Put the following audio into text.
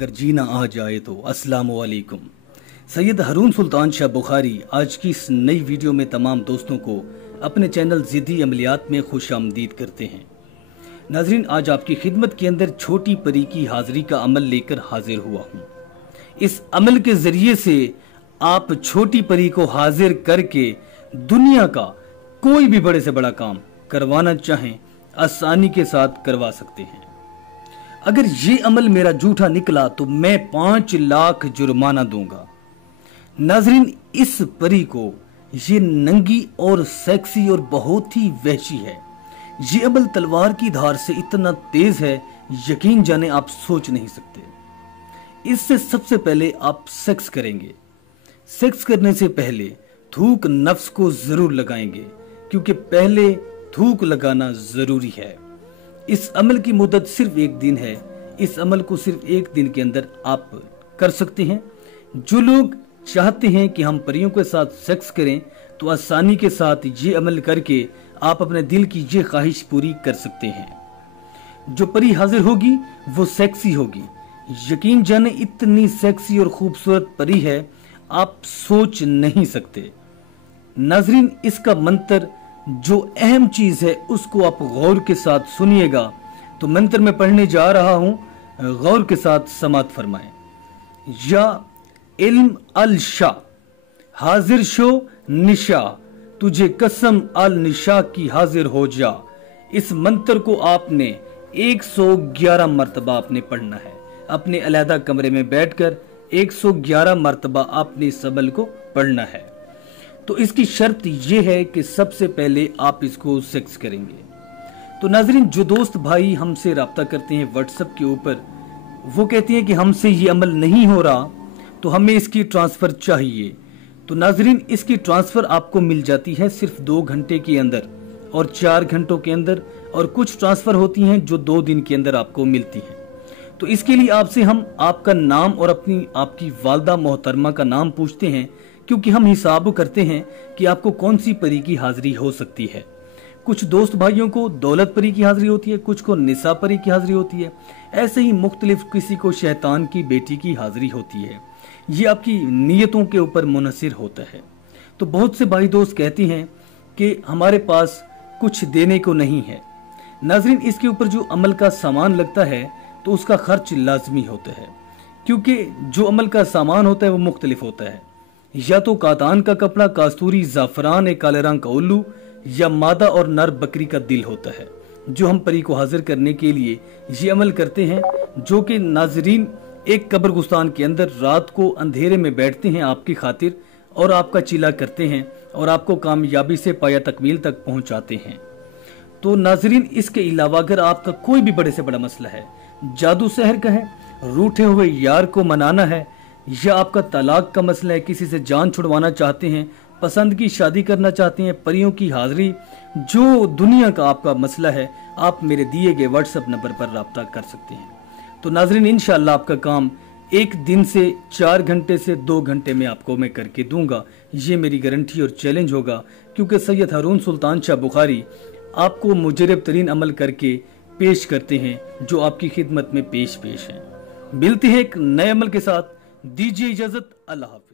अगर जीना आ जाए तो। अस्सलाम वालेकुम। सैयद हारून सुल्तान शाह बुखारी आज की इस नई वीडियो में तमाम दोस्तों को अपने चैनल ज़िद्दी अमलियात में खुश आमदीद करते हैं। नाजरीन, आज आपकी खिदमत के अंदर छोटी परी की हाजिरी का अमल लेकर हाजिर हुआ हूँ। इस अमल के ज़रिए से आप छोटी परी को हाजिर करके दुनिया का कोई भी बड़े से बड़ा काम करवाना चाहें आसानी के साथ करवा सकते हैं। अगर ये अमल मेरा झूठा निकला तो मैं 5 लाख जुर्माना दूंगा। नाजरीन, इस परी को ये नंगी और सेक्सी और बहुत ही वहशी है। ये अमल तलवार की धार से इतना तेज है, यकीन जाने आप सोच नहीं सकते। इससे सबसे पहले आप सेक्स करेंगे। सेक्स करने से पहले थूक नफ्स को जरूर लगाएंगे, क्योंकि पहले थूक लगाना जरूरी है। इस अमल की मुद्दत सिर्फ 1 दिन है। इस अमल को सिर्फ 1 दिन के अंदर आप कर सकते हैं। जो लोग चाहते हैं कि हम परियों के साथ सेक्स करें तो आसानी के साथ ये अमल करके आप अपने दिल की ये ख्वाहिश पूरी कर सकते हैं। जो परी हाजिर होगी वो सेक्सी होगी। यकीन जाने इतनी सेक्सी और खूबसूरत परी है, आप सोच नहीं सकते। नाजरीन, इसका मंत्र जो अहम चीज है उसको आप गौर के साथ सुनिएगा। तो मंत्र में पढ़ने जा रहा हूं, गौर के साथ समात फरमाएं। या इल्म अल शाह, हाजिर शो निशा, तुझे कसम अल निशा की हाजिर हो जा। इस मंत्र को आपने 111 मरतबा आपने पढ़ना है। अपने अलहदा कमरे में बैठकर 111 मरतबा आपने इस अमल को पढ़ना है। तो इसकी शर्त यह है कि सबसे पहले आप इसको सेक्स करेंगे। तो नाजरीन, जो दोस्त भाई हमसे राब्ता करते हैं व्हाट्सएप के ऊपर, वो कहते हैं कि हमसे ये अमल नहीं हो रहा तो हमें इसकी ट्रांसफ़र चाहिए। तो नाजरीन, इसकी ट्रांसफ़र आपको मिल जाती है सिर्फ 2 घंटे के अंदर और 4 घंटों के अंदर, और कुछ ट्रांसफ़र होती हैं जो 2 दिन के अंदर आपको मिलती हैं। तो इसके लिए आपसे हम आपका नाम और आपकी वालदा मोहतरमा का नाम पूछते हैं, क्योंकि हम हिसाब करते हैं कि आपको कौन सी परी की हाजिरी हो सकती है। कुछ दोस्त भाइयों को दौलत परी की हाजिरी होती है, कुछ को निसा परी की हाजिरी होती है, ऐसे ही मुख्तलिफ किसी को शैतान की बेटी की हाजिरी होती है। ये आपकी नीयतों के ऊपर मुनहसिर होता है। तो बहुत से भाई दोस्त कहते हैं कि हमारे पास कुछ देने को नहीं है। नाजरीन, इसके ऊपर जो अमल का सामान लगता है तो उसका खर्च लाजमी होता है, क्योंकि जो अमल का सामान होता है वो मुख्तलिफ होता है। या तो कातान का कपड़ा, कास्तूरी, जाफरान, एक काले रंग का उल्लू, या मादा और नर बकरी का दिल होता है, जो हम परी को हाजिर करने के लिए ये अमल करते हैं। जो कि नाजरीन एक कब्रगुस्तान के अंदर रात को अंधेरे में बैठते हैं आपकी खातिर और आपका चिला करते हैं और आपको कामयाबी से पाया तकमील तक पहुंचाते हैं। तो नाजरीन, इसके अलावा अगर आपका कोई भी बड़े से बड़ा मसला है, जादू सहर का है, रूठे हुए यार को मनाना है, या आपका तलाक का मसला है, किसी से जान छुड़वाना चाहते हैं, पसंद की शादी करना चाहते हैं, परियों की हाजिरी, जो दुनिया का आपका मसला है, आप मेरे दिए गए व्हाट्सएप नंबर पर राब्ता कर सकते हैं। तो नाजरीन, इंशाअल्लाह आपका काम 1 दिन से 4 घंटे से 2 घंटे में आपको मैं करके दूंगा। ये मेरी गारंटी और चैलेंज होगा, क्योंकि सैयद हारून सुल्तान शाह बुखारी आपको मुजरब तरीन अमल करके पेश करते हैं, जो आपकी खिदमत में पेश है। मिलते हैं एक नए अमल के साथ। दीजिए इजाजत। अल्लाह हाफ़िज़।